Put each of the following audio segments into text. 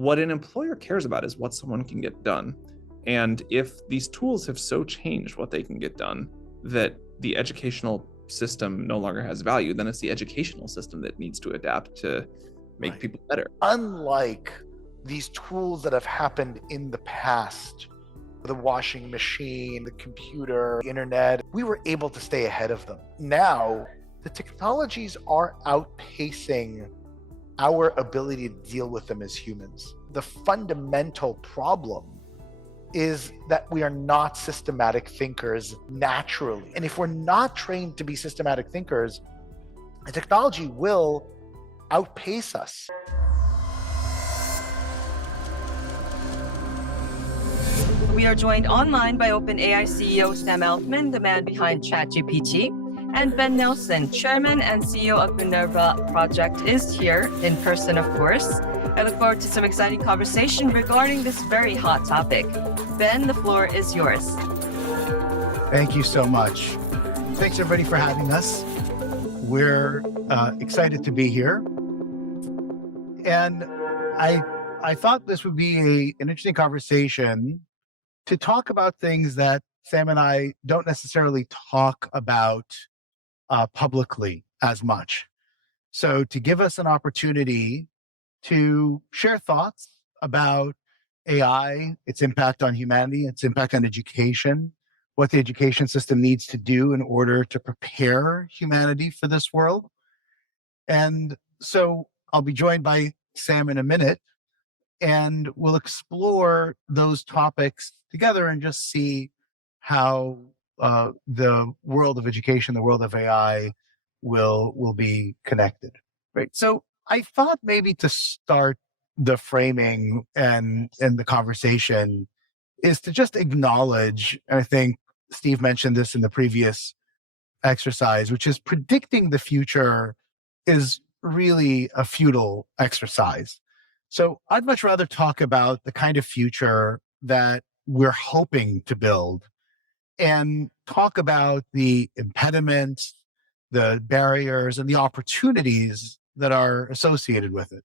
what an employer cares about is what someone can get done. And if these tools have so changed what they can get done that the educational system no longer has value, then it's the educational system that needs to adapt to make people better. Unlike these tools that have happened in the past, the washing machine, the computer, the internet, we were able to stay ahead of them. Now, the technologies are outpacing our ability to deal with them as humans. The fundamental problem is that we are not systematic thinkers naturally. And if we're not trained to be systematic thinkers, the technology will outpace us. We are joined online by OpenAI CEO Sam Altman, the man behind ChatGPT, and Ben Nelson, Chairman and CEO of Minerva Project, is here in person, of course. I look forward to some exciting conversation regarding this very hot topic. Ben, the floor is yours. Thank you so much. Thanks everybody for having us. We're excited to be here. And I thought this would be an interesting conversation to talk about things that Sam and I don't necessarily talk about publicly as much. So to give us an opportunity to share thoughts about AI, its impact on humanity, its impact on education, what the education system needs to do in order to prepare humanity for this world. And so I'll be joined by Sam in a minute, and we'll explore those topics together and just see how the world of education, the world of AI will be connected. Right. So I thought maybe to start the framing and the conversation is to just acknowledge, and I think Steve mentioned this in the previous exercise, which is predicting the future is really a futile exercise. So I'd much rather talk about the kind of future that we're hoping to build and talk about the impediments, the barriers, and the opportunities that are associated with it,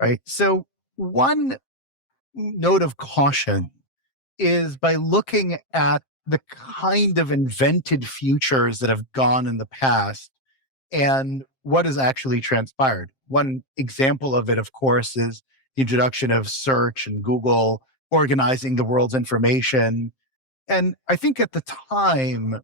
right? So one note of caution is by looking at the kind of invented futures that have gone in the past and what has actually transpired. One example of it, of course, is the introduction of search and Google organizing the world's information. And I think at the time,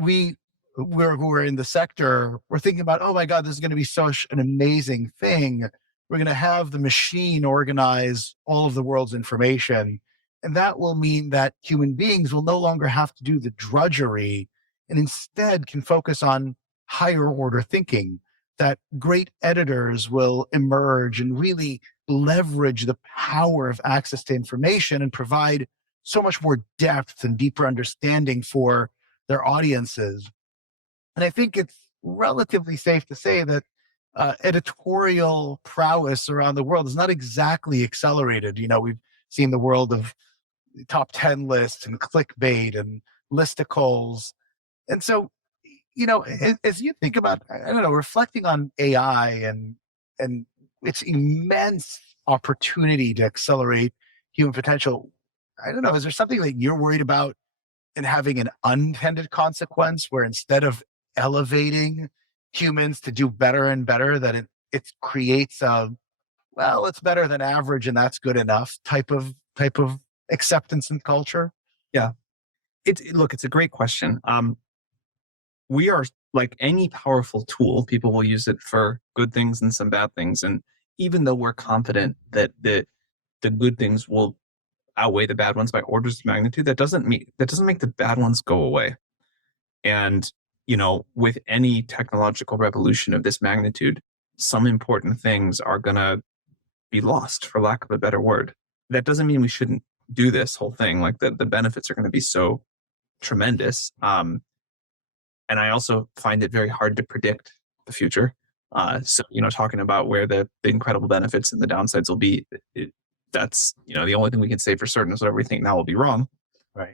we were in the sector, we're thinking about, oh my God, this is going to be such an amazing thing. We're going to have the machine organize all of the world's information. And that will mean that human beings will no longer have to do the drudgery and instead can focus on higher order thinking, that great editors will emerge and really leverage the power of access to information and provide so much more depth and deeper understanding for their audiences. And I think it's relatively safe to say that editorial prowess around the world is not exactly accelerated. You know, we've seen the world of top 10 lists and clickbait and listicles. And so, you know, as you think about, I don't know, reflecting on AI and its immense opportunity to accelerate human potential, I don't know, is there something that you're worried about in having an unintended consequence where instead of elevating humans to do better and better, that it creates a, well, it's better than average and that's good enough type of acceptance in culture? Yeah. Look, it's a great question. We are like any powerful tool, people will use it for good things and some bad things. And even though we're confident that the good things will outweigh the bad ones by orders of magnitude, that doesn't make the bad ones go away. And, you know, with any technological revolution of this magnitude, some important things are going to be lost, for lack of a better word. That doesn't mean we shouldn't do this whole thing. Like the benefits are going to be so tremendous. And I also find it very hard to predict the future. So, you know, talking about where the incredible benefits and the downsides will be, that's, you know, the only thing we can say for certain is whatever we think now will be wrong. Right.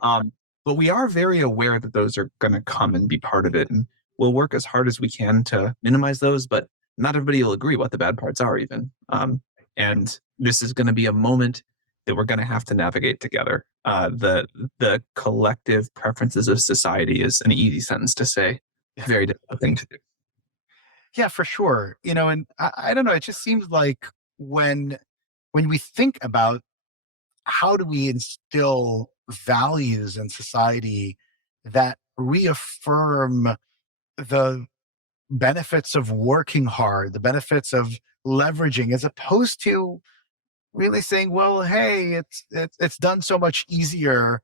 But we are very aware that those are going to come and be part of it. And we'll work as hard as we can to minimize those, but not everybody will agree what the bad parts are even. And this is going to be a moment that we're going to have to navigate together. The collective preferences of society is an easy sentence to say, very difficult thing to do. Yeah, for sure. And I don't know, it just seems like when we think about how do we instill values in society that reaffirm the benefits of working hard, the benefits of leveraging, as opposed to really saying, well, hey, it's done so much easier,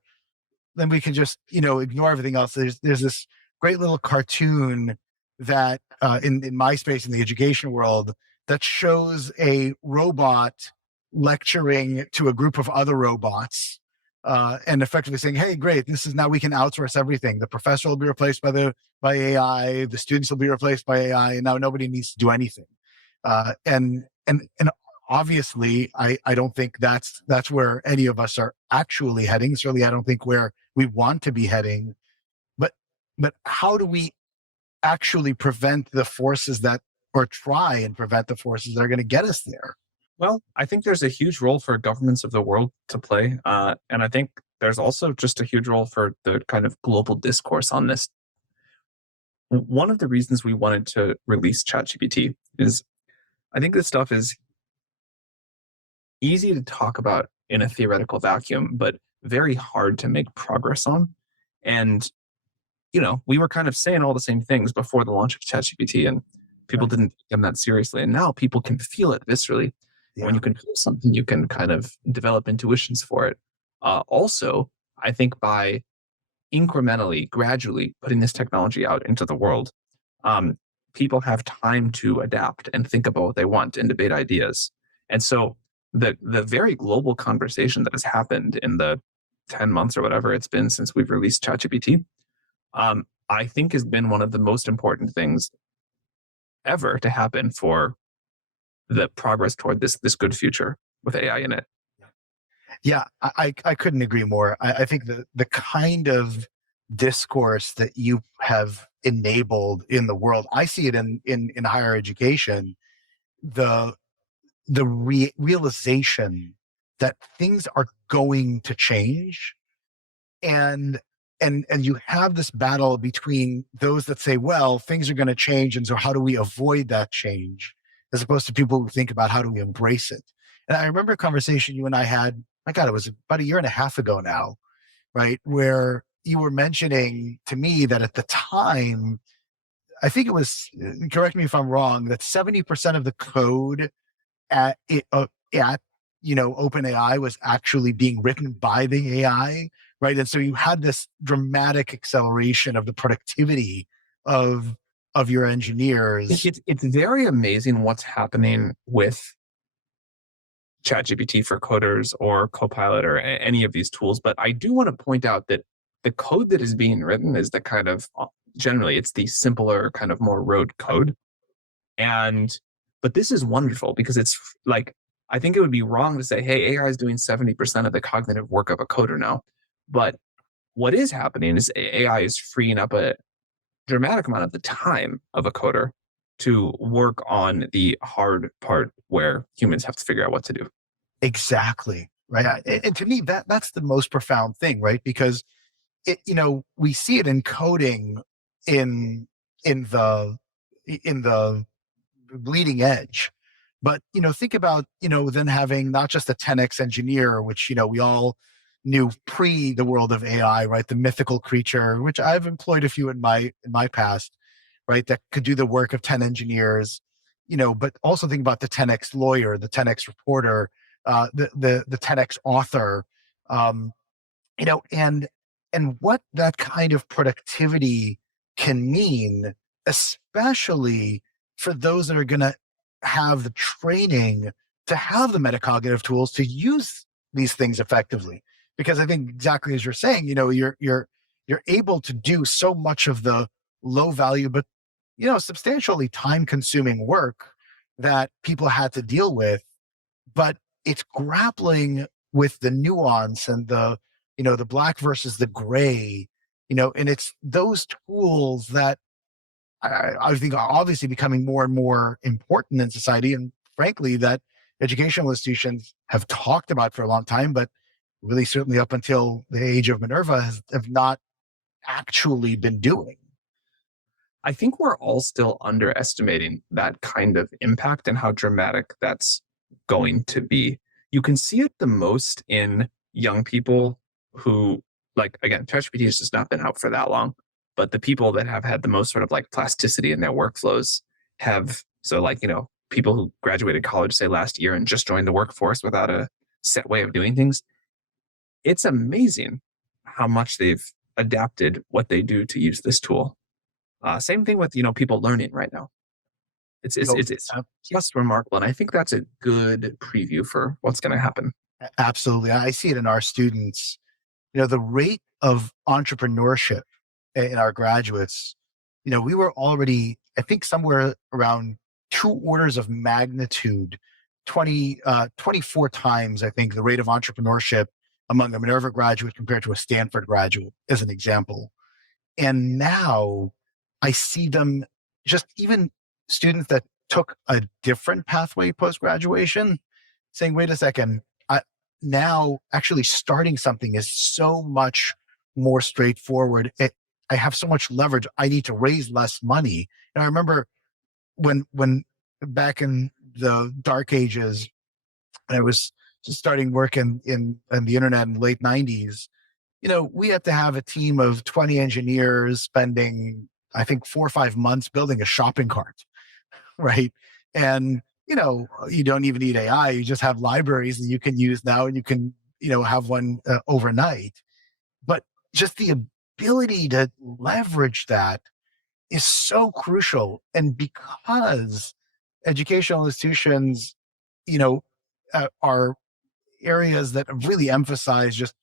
then we can just ignore everything else. There's this great little cartoon that in my space in the education world that shows a robot lecturing to a group of other robots, and effectively saying, hey, great, this is now we can outsource everything. The professor will be replaced by AI, the students will be replaced by AI, and now nobody needs to do anything. And obviously, I don't think that's where any of us are actually heading. Certainly, I don't think where we want to be heading. But how do we actually prevent the forces that, or try and prevent the forces that are going to get us there? Well, I think there's a huge role for governments of the world to play. And I think there's also just a huge role for the kind of global discourse on this. One of the reasons we wanted to release ChatGPT is I think this stuff is easy to talk about in a theoretical vacuum, but very hard to make progress on. And, we were kind of saying all the same things before the launch of ChatGPT, and people Right. didn't take them that seriously. And now people can feel it viscerally. Yeah. When you can feel something, you can kind of develop intuitions for it. Also, I think by incrementally, gradually putting this technology out into the world, um, people have time to adapt and think about what they want and debate ideas. And so the very global conversation that has happened in the 10 months or whatever it's been since we've released ChatGPT, I think has been one of the most important things ever to happen for the progress toward this good future with AI in it. Yeah, I couldn't agree more. I think the kind of discourse that you have enabled in the world, I see it in higher education. The realization that things are going to change, and and you have this battle between those that say, well, things are going to change, and so how do we avoid that change, as opposed to people who think about how do we embrace it. And I remember a conversation you and I had, my God, it was about a year and a half ago now, right, where you were mentioning to me that at the time, I think it was, correct me if I'm wrong, that 70% of the code at OpenAI was actually being written by the AI, right? And so you had this dramatic acceleration of the productivity of your engineers. It's very amazing what's happening with ChatGPT for coders or Copilot or any of these tools. But I do want to point out that the code that is being written is the kind of generally it's the simpler, kind of more rote code. And but this is wonderful because it's like I think it would be wrong to say, hey, AI is doing 70% of the cognitive work of a coder now. But what is happening is AI is freeing up a dramatic amount of the time of a coder to work on the hard part where humans have to figure out what to do. Exactly. Right. And to me, that's the most profound thing, right? Because we see it in coding in in the in the bleeding edge. But think about then having not just a 10x engineer, which we all knew pre the world of AI, right? The mythical creature, which I've employed a few in my past, right? That could do the work of 10 engineers, but also think about the 10x lawyer, the 10x reporter, the 10x author, um, and what that kind of productivity can mean, especially for those that are going to have the training to have the metacognitive tools to use these things effectively. Because I think exactly as you're saying, you're able to do so much of the low value, but substantially time consuming work that people had to deal with. But it's grappling with the nuance and the black versus the gray, and it's those tools that I think are obviously becoming more and more important in society, and frankly, that educational institutions have talked about for a long time, but really certainly up until the age of Minerva have not actually been doing. I think we're all still underestimating that kind of impact and how dramatic that's going to be. You can see it the most in young people who, like, again, ChatGPT has just not been out for that long, but the people that have had the most sort of like plasticity in their workflows have, so like, people who graduated college, say last year, and just joined the workforce without a set way of doing things. It's amazing how much they've adapted what they do to use this tool. Same thing with people learning right now. It's You it's know, it's, it's uh, just remarkable, and I think that's a good preview for what's going to happen. Absolutely. I see it in our students. The rate of entrepreneurship in our graduates, we were already, I think, somewhere around 2 orders of magnitude, 24 times, I think, the rate of entrepreneurship among a Minerva graduate compared to a Stanford graduate, as an example. And now I see them, just even students that took a different pathway post graduation, saying, wait a second, now actually starting something is so much more straightforward. I have so much leverage. I need to raise less money. And I remember when back in the dark ages, I was just starting work in the internet in the late 90s. We had to have a team of 20 engineers spending, I think, 4 or 5 months building a shopping cart, right? And you don't even need AI. You just have libraries that you can use now, and you can have one overnight. But just the ability to leverage that is so crucial. And because educational institutions, you know, are areas that really emphasize just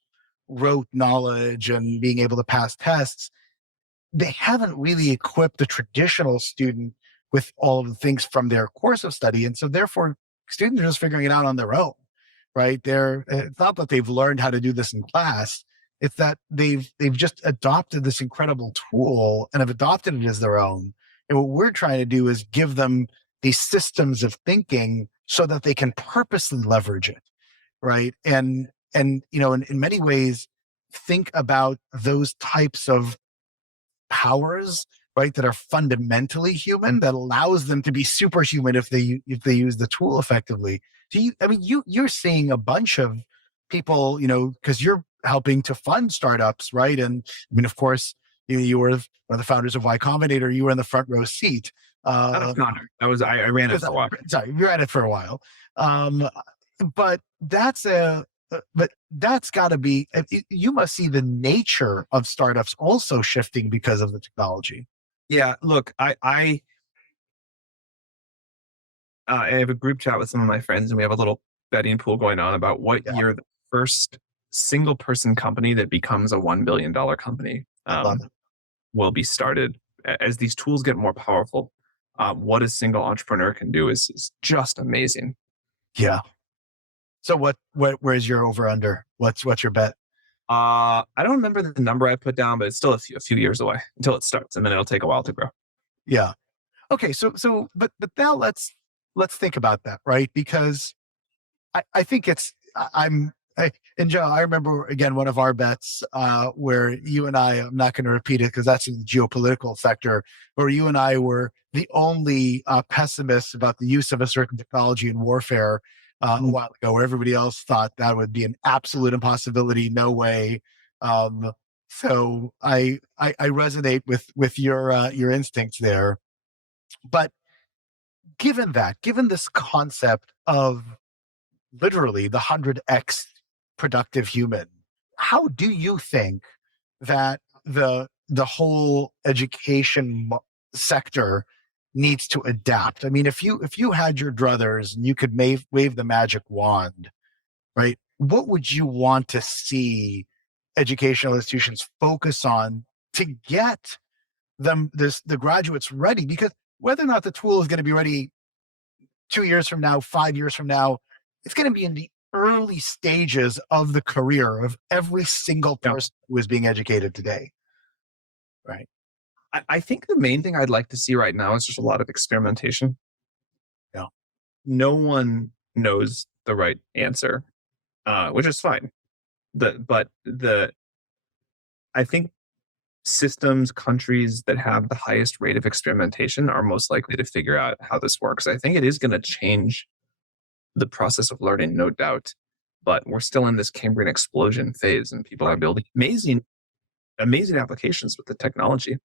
rote knowledge and being able to pass tests, they haven't really equipped the traditional student with all of the things from their course of study. And so therefore, students are just figuring it out on their own, right? It's not that they've learned how to do this in class. It's that they've just adopted this incredible tool and have adopted it as their own. And what we're trying to do is give them these systems of thinking so that they can purposely leverage it, right? And in many ways, think about those types of powers, right, that are fundamentally human, that allows them to be superhuman if they use the tool effectively. You're seeing a bunch of people, because you're helping to fund startups, right? And of course, you were one of the founders of Y Combinator. You were in the front row seat. Not a founder. I ran it for a while. Sorry, you're at it for a while. But that's got to be. You must see the nature of startups also shifting because of the technology. Yeah, look, I have a group chat with some of my friends, and we have a little betting pool going on about what Yeah, year the first single person company that becomes a $1 billion company I love it. will be started. As these tools get more powerful, what a single entrepreneur can do is just amazing. Yeah. So where's your over under? What's your bet? I don't remember the number I put down, but it's still a few years away until it starts, and then it'll take a while to grow. Yeah. Okay. But now let's think about that, right? Because I think in general, I remember again one of our bets where you and I'm not going to repeat it because that's in the geopolitical sector, where you and I were the only pessimists about the use of a certain technology in warfare a while ago, where everybody else thought that would be an absolute impossibility, no way. So I resonate with your instincts there. But given this concept of literally the 100x productive human, how do you think that the whole education sector needs to adapt? I mean, if you had your druthers and you could wave the magic wand, right? What would you want to see educational institutions focus on to get the graduates ready? Because whether or not the tool is going to be ready 2 years from now, 5 years from now, it's going to be in the early stages of the career of every single Yeah. person who is being educated today. Right. I think the main thing I'd like to see right now is just a lot of experimentation. Yeah. No one knows the right answer, which is fine. But I think systems, countries that have the highest rate of experimentation are most likely to figure out how this works. I think it is going to change the process of learning, no doubt. But we're still in this Cambrian explosion phase, and people are building amazing applications with the technology.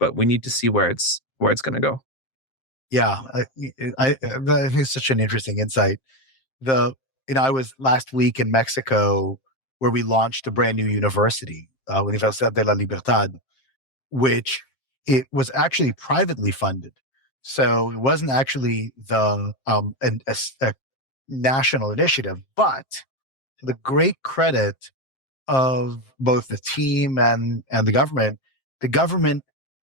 But we need to see where it's going to go. Yeah, I think it's such an interesting insight. The I was last week in Mexico where we launched a brand new university, Universidad de la Libertad, which it was actually privately funded. So it wasn't actually a national initiative, but to the great credit of both the team and the government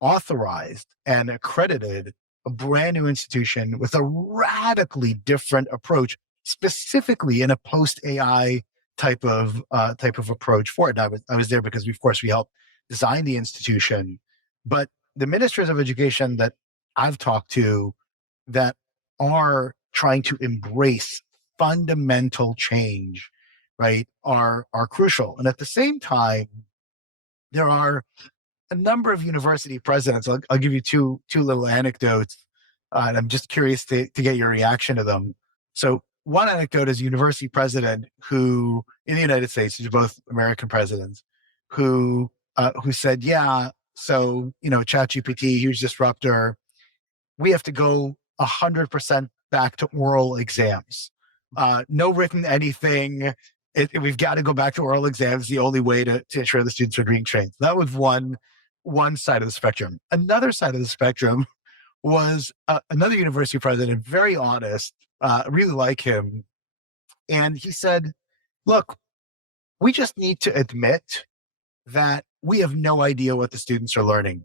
authorized and accredited a brand new institution with a radically different approach, specifically in a post AI type of approach for it. And I was there because of course we helped design the institution, but the ministers of education that I've talked to that are trying to embrace fundamental change, right, are crucial. And at the same time, there are a number of university presidents. I'll give you two little anecdotes, and I'm just curious to get your reaction to them. So one anecdote is a university president who, in the United States, these are both American presidents, who said, "Yeah, so ChatGPT, huge disruptor. We have to go 100% back to oral exams. No written anything. We've got to go back to oral exams. The only way to ensure the students are being trained." That was one side of the spectrum. Another side of the spectrum was another university president, very honest, really like him. And he said, "Look, we just need to admit that we have no idea what the students are learning.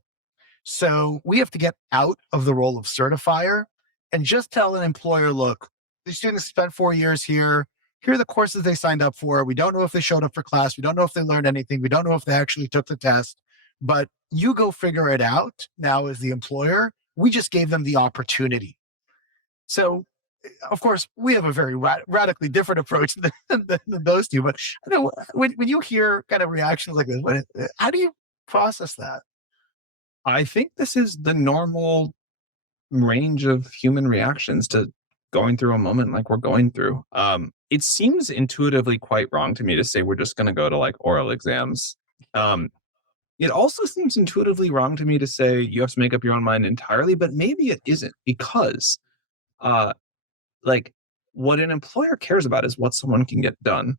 So we have to get out of the role of certifier and just tell an employer, look, the students spent 4 years here. Here are the courses they signed up for. We don't know if they showed up for class. We don't know if they learned anything. We don't know if they actually took the test. But you go figure it out now as the employer. We just gave them the opportunity." So, of course, we have a very radically different approach than those two. But when you hear kind of reactions like this, how do you process that? I think this is the normal range of human reactions to going through a moment like we're going through. It seems intuitively quite wrong to me to say we're just going to go to like oral exams. Um, it also seems intuitively wrong to me to say you have to make up your own mind entirely, but maybe it isn't because, uh, like, what an employer cares about is what someone can get done.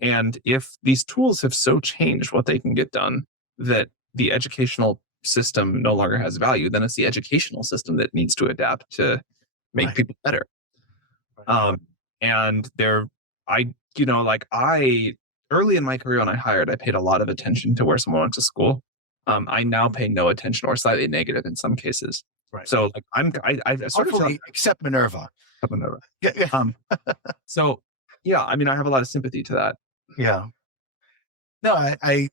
And if these tools have so changed what they can get done that the educational system no longer has value, then it's the educational system that needs to adapt to make Right. people better. Right. And there, I early in my career when I hired, I paid a lot of attention to where someone went to school. I now pay no attention or slightly negative in some cases. Right. So like I sort of Hopefully, except Minerva. Yeah, yeah, um, so yeah, I mean, I have a lot of sympathy to that. yeah. No, I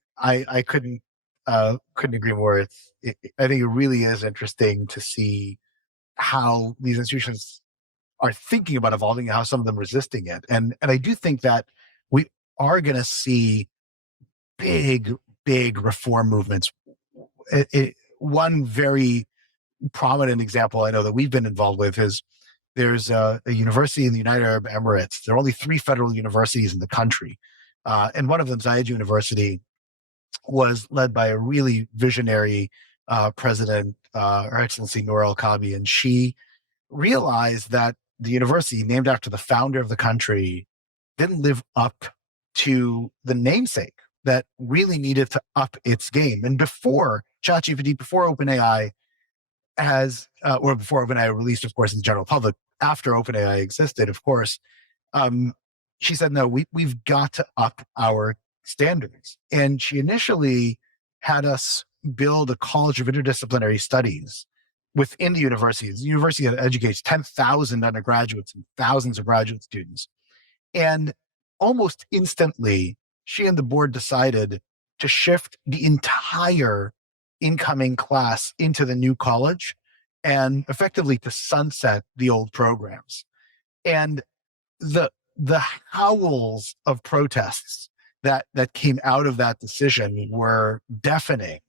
couldn't agree more. I think it really is interesting to see how these institutions are thinking about evolving and how some of them resisting it. And I do think that we are going to see big, big reform movements. One very prominent example I know that we've been involved with is there's a university in the United Arab Emirates. There are only 3 federal universities in the country. And one of them, Zayed University, was led by a really visionary president, Her Excellency Noor Al Kabi. And she realized that the university, named after the founder of the country, didn't live up to the namesake, that really needed to up its game. And before ChatGPT, before OpenAI or before OpenAI released, of course, in the general public, after OpenAI existed, of course, she said, no, we've got to up our standards. And she initially had us build a college of interdisciplinary studies within the universities. The university that educates 10,000 undergraduates and thousands of graduate students. And almost instantly, she and the board decided to shift the entire incoming class into the new college and effectively to sunset the old programs. And the howls of protests that came out of that decision were deafening.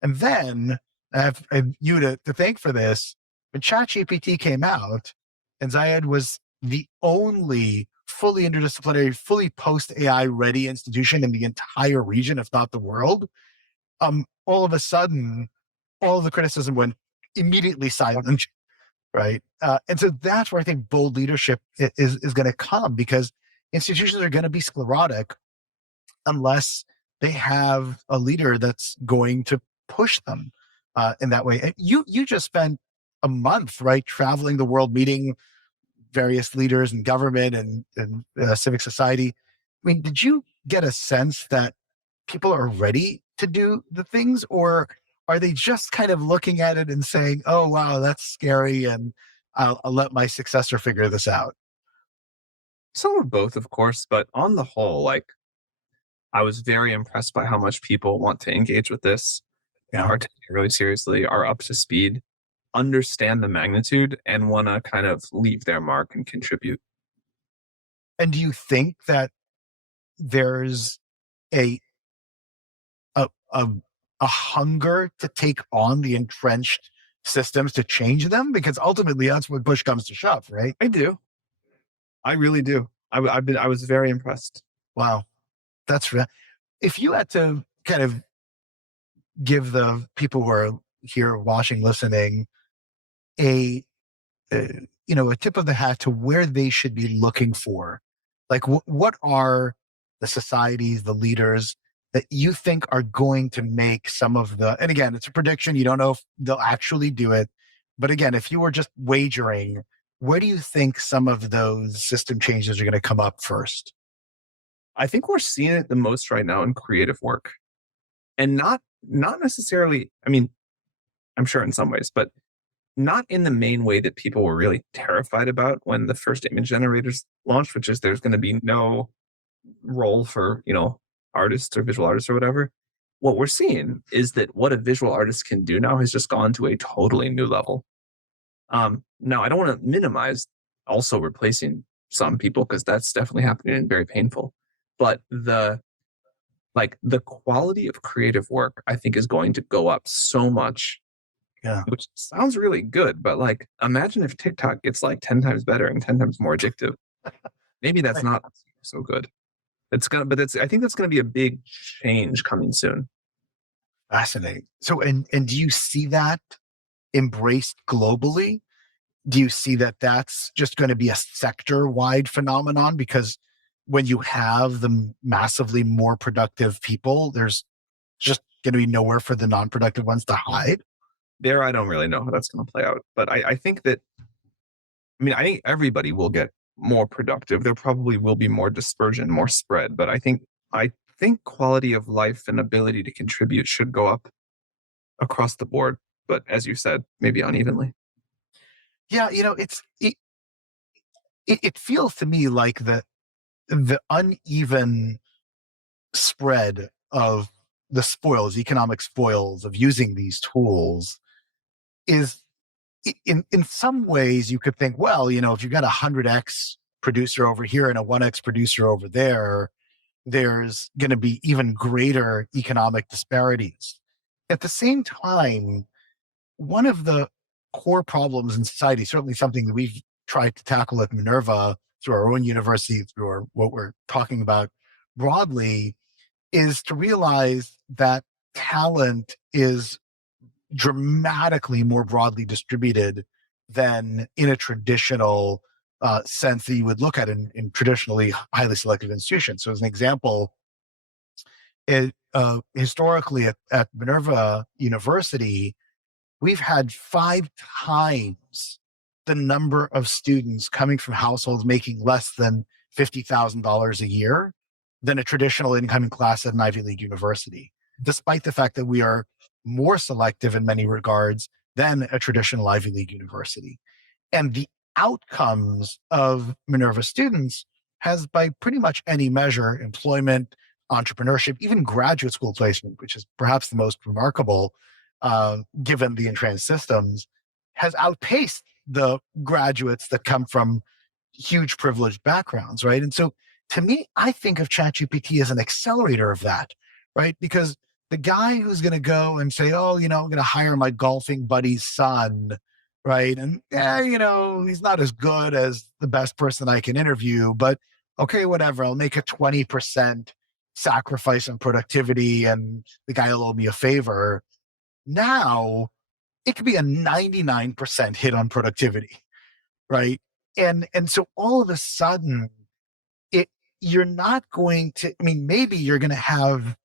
And then I have you to thank for this. When ChatGPT came out, and Zayed was the only fully interdisciplinary, fully post AI ready institution in the entire region, if not the world, all of a sudden, all of the criticism went immediately silent, right? And so that's where I think bold leadership is going to come, because institutions are going to be sclerotic unless they have a leader that's going to push them in that way. And you just spent a month, right, traveling the world, meeting various leaders in government and civic society. I mean, did you get a sense that people are ready to do the things, or are they just kind of looking at it and saying, "Oh, wow, that's scary," and I'll let my successor figure this out? Some of both, of course, but on the whole, like, I was very impressed by how much people want to engage with this, Yeah. are taking it really seriously, are up to speed, understand the magnitude, and want to kind of leave their mark and contribute. And do you think that there's a a a, a hunger to take on the entrenched systems to change them? Because ultimately, that's what push comes to shove, right? I do. I really do. I was very impressed. Wow, that's if you had to kind of give the people who are here watching, listening, a a tip of the hat to where they should be looking for, like what are the societies, the leaders that you think are going to make some of the, and again, it's a prediction, you don't know if they'll actually do it, but again, if you were just wagering, where do you think some of those system changes are going to come up first? I think we're seeing it the most right now in creative work, and not necessarily. I mean, I'm sure in some ways, but not in the main way that people were really terrified about when the first image generators launched, which is there's going to be no role for, artists or visual artists or whatever. What we're seeing is that what a visual artist can do now has just gone to a totally new level. Now, I don't want to minimize also replacing some people, because that's definitely happening and very painful. But the quality of creative work, I think, is going to go up so much, Yeah. which sounds really good. But like, imagine if TikTok gets like 10 times better and 10 times more addictive. Maybe that's not so good. I think that's gonna be a big change coming soon. Fascinating. So, and do you see that embraced globally? Do you see that that's just going to be a sector wide phenomenon? Because when you have the massively more productive people, there's just going to be nowhere for the non productive ones to hide. There, I don't really know how that's gonna play out. But I think that, I think everybody will get more productive. There probably will be more dispersion, more spread. But I think quality of life and ability to contribute should go up across the board. But as you said, maybe unevenly. Yeah. It feels to me like the uneven spread of the spoils, economic spoils of using these tools is in some ways you could think, well, if you've got a 100x producer over here and a 1x producer over there, there's going to be even greater economic disparities. At the same time, one of the core problems in society, certainly something that we've tried to tackle at Minerva through our own university, what we're talking about broadly, is to realize that talent is dramatically more broadly distributed than in a traditional sense that you would look at in traditionally highly selective institutions. So, as an example, historically at Minerva University, we've had 5 times the number of students coming from households making less than $50,000 a year than a traditional incoming class at an Ivy League university, despite the fact that we are more selective in many regards than a traditional Ivy League university. And the outcomes of Minerva students has, by pretty much any measure, employment, entrepreneurship, even graduate school placement, which is perhaps the most remarkable given the entrenched systems, has outpaced the graduates that come from huge privileged backgrounds, right? And so to me, I think of ChatGPT as an accelerator of that, right? Because the guy who's going to go and say, oh, I'm going to hire my golfing buddy's son, right? And he's not as good as the best person I can interview, but okay, whatever. I'll make a 20% sacrifice in productivity and the guy will owe me a favor. Now it could be a 99% hit on productivity, right? And so all of a sudden, it you're not going to, I mean, maybe you're going to have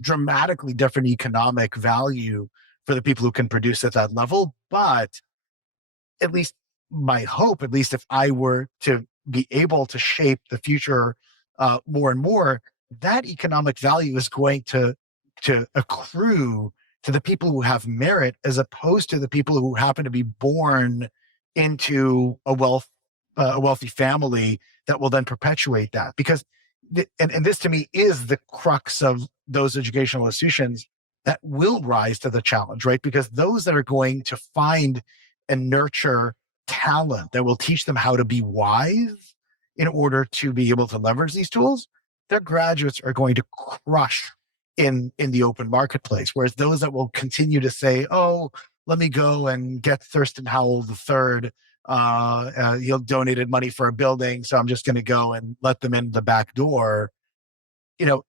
dramatically different economic value for the people who can produce at that level, but at least my hope, at least if I were to be able to shape the future more and more, that economic value is going to accrue to the people who have merit, as opposed to the people who happen to be born into a wealthy family that will then perpetuate that. Because and this to me is the crux of those educational institutions that will rise to the challenge, right? Because those that are going to find and nurture talent that will teach them how to be wise in order to be able to leverage these tools, their graduates are going to crush in the open marketplace. Whereas those that will continue to say, oh, let me go and get Thurston Howell III, he'll donated money for a building, so I'm just going to go and let them in the back door.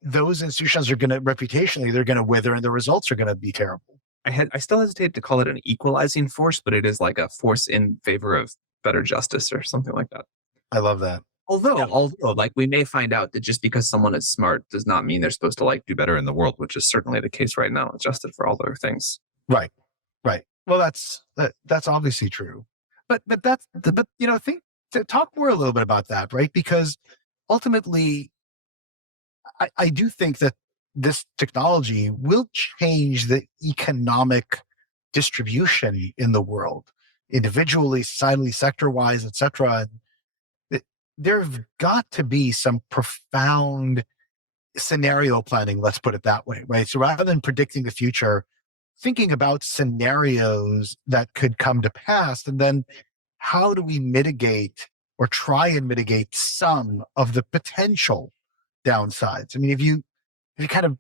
Those institutions are going to reputationally, they're going to wither and the results are going to be terrible. I still hesitate to call it an equalizing force, but it is like a force in favor of better justice or something like that. I love that. Although, like, we may find out that just because someone is smart does not mean they're supposed to like do better in the world, which is certainly the case right now, adjusted for all other things. Right. Well, that's obviously true, but think to talk more a little bit about that, right? Because ultimately, I do think that this technology will change the economic distribution in the world, individually, societally, sector-wise, et cetera. There've got to be some profound scenario planning, let's put it that way, right? So rather than predicting the future, thinking about scenarios that could come to pass, and then how do we mitigate or try and mitigate some of the potential downsides? I mean, if you kind of,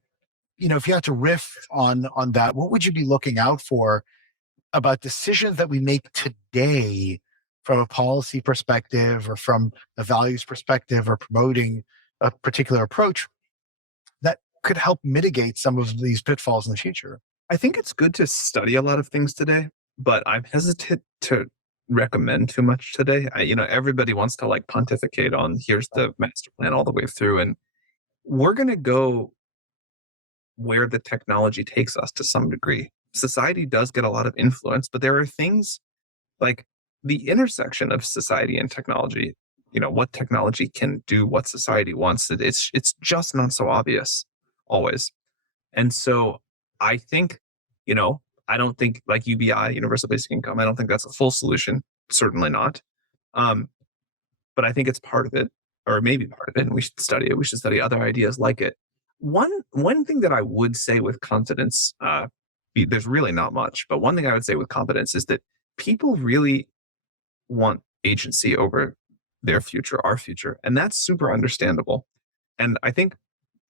if you had to riff on that, what would you be looking out for about decisions that we make today from a policy perspective or from a values perspective or promoting a particular approach that could help mitigate some of these pitfalls in the future? I think it's good to study a lot of things today, but I'm hesitant to recommend too much today. Everybody wants to like pontificate on here's the master plan all the way through, and we're going to go where the technology takes us to some degree. Society does get a lot of influence, but there are things like the intersection of society and technology, what technology can do, what society wants. It's just not so obvious always. And so I think, I don't think like UBI, universal basic income, I don't think that's a full solution. Certainly not. But I think it's part of it, or maybe part of it, and we should study it. We should study other ideas like it. One thing that I would say with confidence, there's really not much, but one thing I would say with confidence is that people really want agency over their future, our future, and that's super understandable. And I think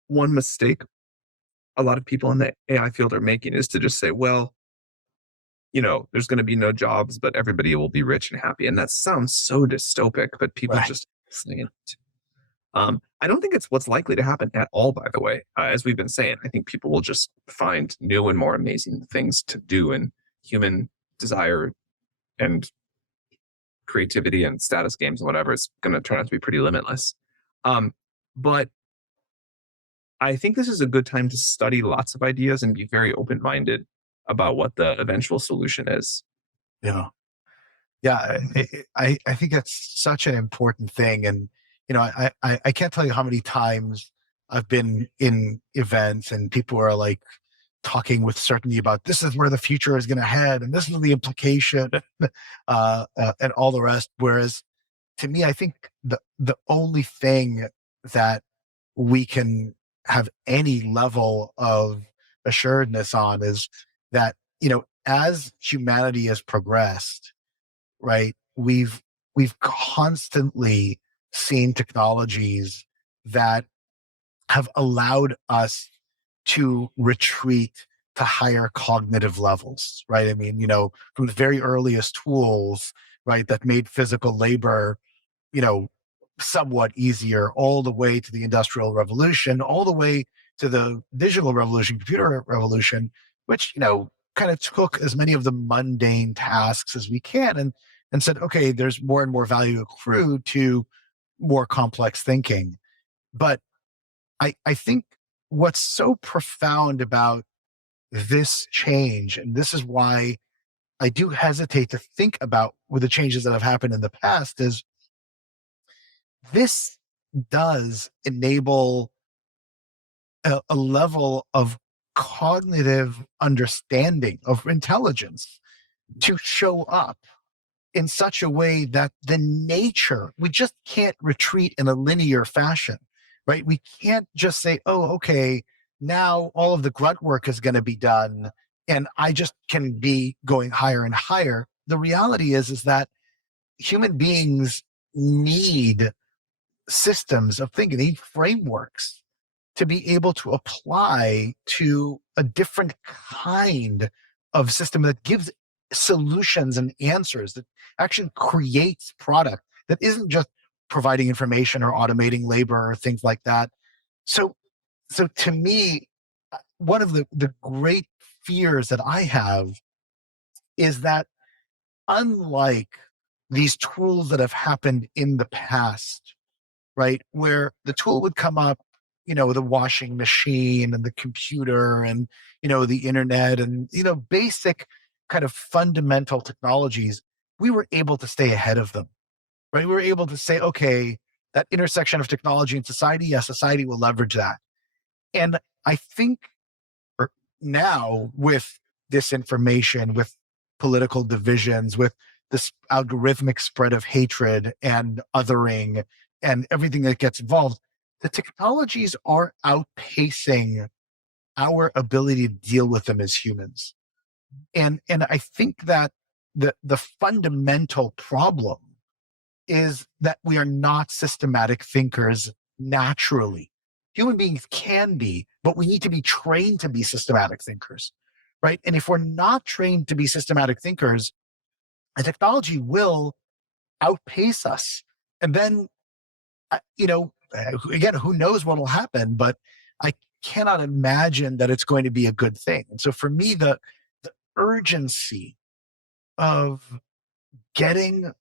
one mistake a lot of people in the AI field are making is to just say, well, there's going to be no jobs, but everybody will be rich and happy. And that sounds so dystopic, but people Right. just saying it. I don't think it's what's likely to happen at all, by the way. As we've been saying, I think people will just find new and more amazing things to do, and human desire and creativity and status games and whatever is going to turn out to be pretty limitless. But I think this is a good time to study lots of ideas and be very open-minded about what the eventual solution is. Yeah. Yeah. I think that's such an important thing. And, I can't tell you how many times I've been in events and people are like talking with certainty about this is where the future is going to head and this is the implication, and all the rest. Whereas to me, I think the only thing that we can have any level of assuredness on is that, as humanity has progressed, right, we've we've constantly seen technologies that have allowed us to retreat to higher cognitive levels, right? I mean, from the very earliest tools, right, that made physical labor, you know, somewhat easier, all the way to the Industrial Revolution, all the way to the digital revolution, computer revolution, which, kind of took as many of the mundane tasks as we can and said, okay, there's more and more value accrued to more complex thinking. But I think what's so profound about this change, and this is why I do hesitate to think about with the changes that have happened in the past, is this does enable a level of cognitive understanding of intelligence to show up in such a way that we just can't retreat in a linear fashion, right? We can't just say, oh, okay, now all of the grunt work is going to be done and I just can be going higher and higher. The reality is that human beings need systems of thinking, they need frameworks to be able to apply to a different kind of system that gives solutions and answers, that actually creates product, that isn't just providing information or automating labor or things like that. So to me, one of the great fears that I have is that, unlike these tools that have happened in the past, right, where the tool would come up, the washing machine and the computer and, the internet and, basic kind of fundamental technologies, we were able to stay ahead of them, right? We were able to say, okay, that intersection of technology and society, yeah, society will leverage that. And I think now, with disinformation, with political divisions, with this algorithmic spread of hatred and othering and everything that gets involved, the technologies are outpacing our ability to deal with them as humans. And I think that the fundamental problem is that we are not systematic thinkers naturally. Human beings can be, but we need to be trained to be systematic thinkers, right? And if we're not trained to be systematic thinkers, the technology will outpace us. And then, again, who knows what will happen, but I cannot imagine that it's going to be a good thing. And so for me, the urgency of getting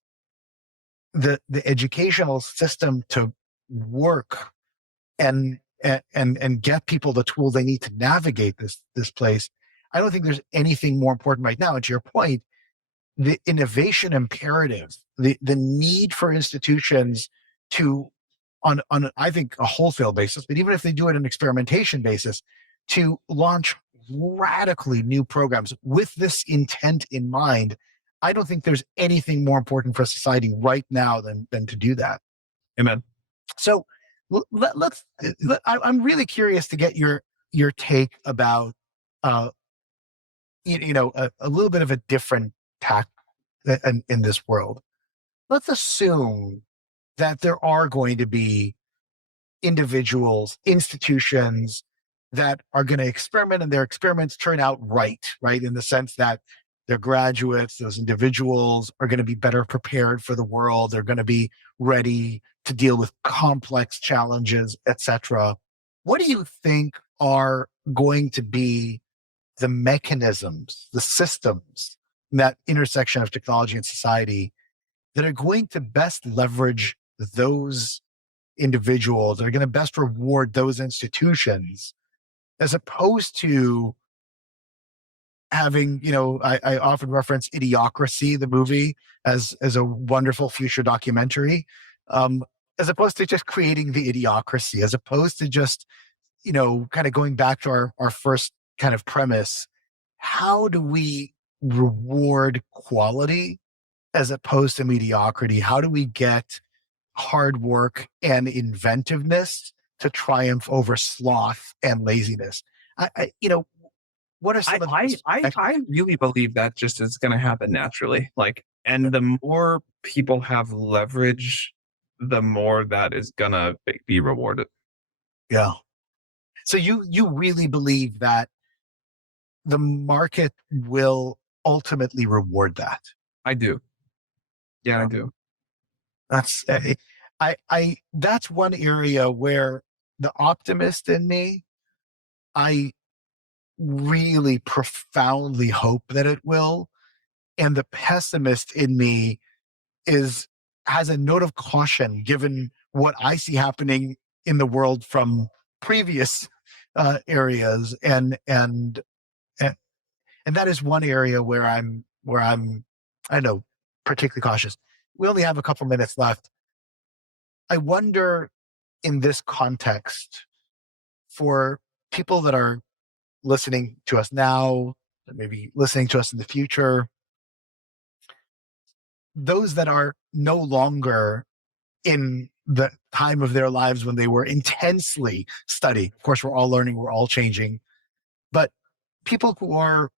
the educational system to work and get people the tools they need to navigate this place, I don't think there's anything more important right now. And to your point, the innovation imperative, the need for institutions to, on I think a wholesale basis, but even if they do it on an experimentation basis, to launch radically new programs with this intent in mind, I don't think there's anything more important for society right now than to do that. Amen. So I'm really curious to get your take about a little bit of a different tack in this world. Let's assume that there are going to be individuals, institutions that are going to experiment, and their experiments turn out right, in the sense that their graduates, those individuals, are going to be better prepared for the world. They're going to be ready to deal with complex challenges, etc. What do you think are going to be the mechanisms, the systems, that intersection of technology and society, that are going to best leverage those individuals, that are going to best reward those institutions, as opposed to having, I often reference Idiocracy, the movie, as a wonderful future documentary, as opposed to just creating the idiocracy, as opposed to just, kind of going back to our first kind of premise. How do we reward quality as opposed to mediocrity? How do we get hard work and inventiveness to triumph over sloth and laziness? What are some of I really believe that just is going to happen naturally. Like And the more people have leverage, the more that is gonna be rewarded. Yeah. So you really believe that the market will ultimately reward that? I do. Yeah, I do. That's I that's one area where the optimist in me, I really profoundly hope that it will, and the pessimist in me is has a note of caution given what I see happening in the world from previous areas, and and that is one area where I'm I know particularly cautious. We only have a couple minutes left. I wonder in this context for people that are listening to us now, maybe listening to us in the future, those that are no longer in the time of their lives when they were intensely studying. Of course, we're all learning, we're all changing, but people who are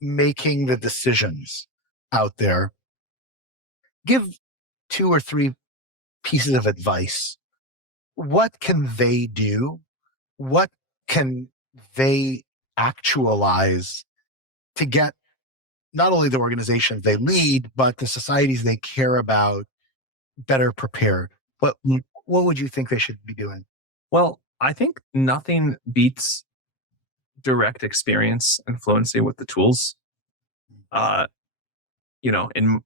making the decisions out there, give two or three pieces of advice. What can they do? What can they actualize to get not only the organizations they lead, but the societies they care about better prepared? What would you think they should be doing? Well, I think nothing beats direct experience and fluency with the tools. Uh, in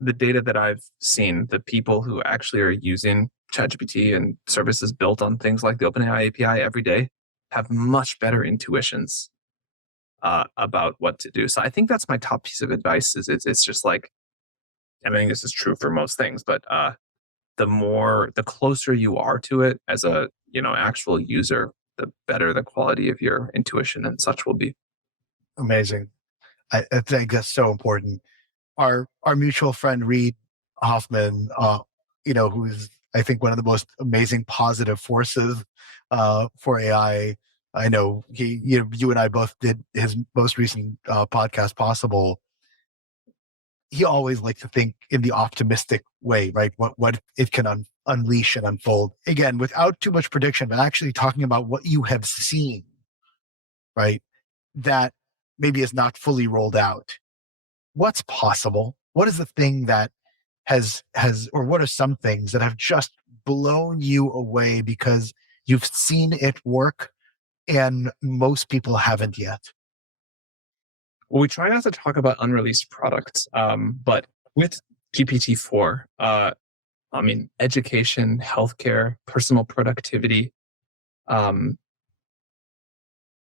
the data that I've seen, the people who actually are using ChatGPT and services built on things like the OpenAI API every day have much better intuitions about what to do. So I think that's my top piece of advice. Is it's just like, I mean, this is true for most things, but the closer you are to it as a actual user, the better the quality of your intuition and such will be. Amazing. I think that's so important. Our mutual friend Reed Hoffman, who's I think one of the most amazing positive forces for AI. I know you and I both did his most recent podcast, Possible. He always likes to think in the optimistic way, right? What it can unleash and unfold. Again, without too much prediction, but actually talking about what you have seen, right? That maybe is not fully rolled out. What's possible? What is the thing that has or what are some things that have just blown you away because you've seen it work and most people haven't yet? Well, we try not to talk about unreleased products, but with GPT-4, I mean, education, healthcare, personal productivity, um,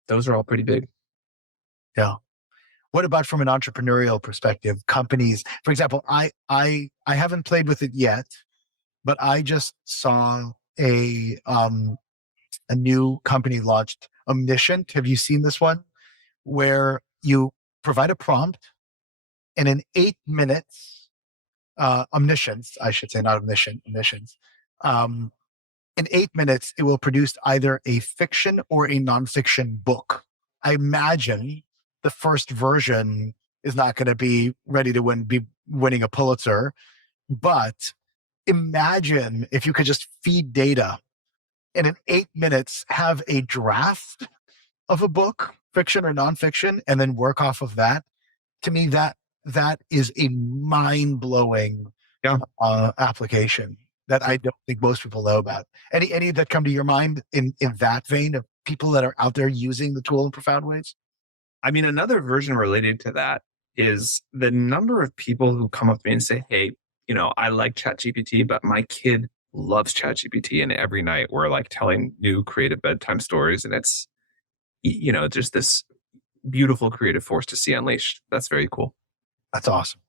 those are all pretty big. Yeah. What about from an entrepreneurial perspective? Companies, for example, I haven't played with it yet, but I just saw a new company launched, Omniscient. Have you seen this one? Where you provide a prompt and in 8 minutes, omniscience, I should say, not omniscient, omniscience. Um, in 8 minutes, it will produce either a fiction or a nonfiction book. I imagine the first version is not going to be ready to be winning a Pulitzer, but imagine if you could just feed data and in 8 minutes have a draft of a book, fiction or nonfiction, and then work off of that. To me, that is a mind blowing Yeah. application that I don't think most people know about. Any that come to your mind in that vein of people that are out there using the tool in profound ways? I mean, another version related to that is the number of people who come up to me and say, "Hey, I like ChatGPT, but my kid loves ChatGPT, and every night we're like telling new creative bedtime stories, and it's just this beautiful creative force to see unleashed." That's very cool. That's awesome.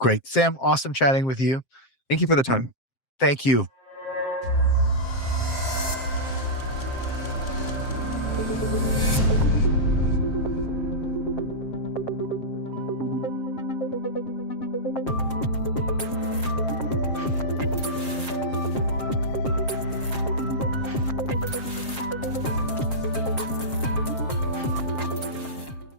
Great. Sam, awesome chatting with you. Thank you for the time. Thank you.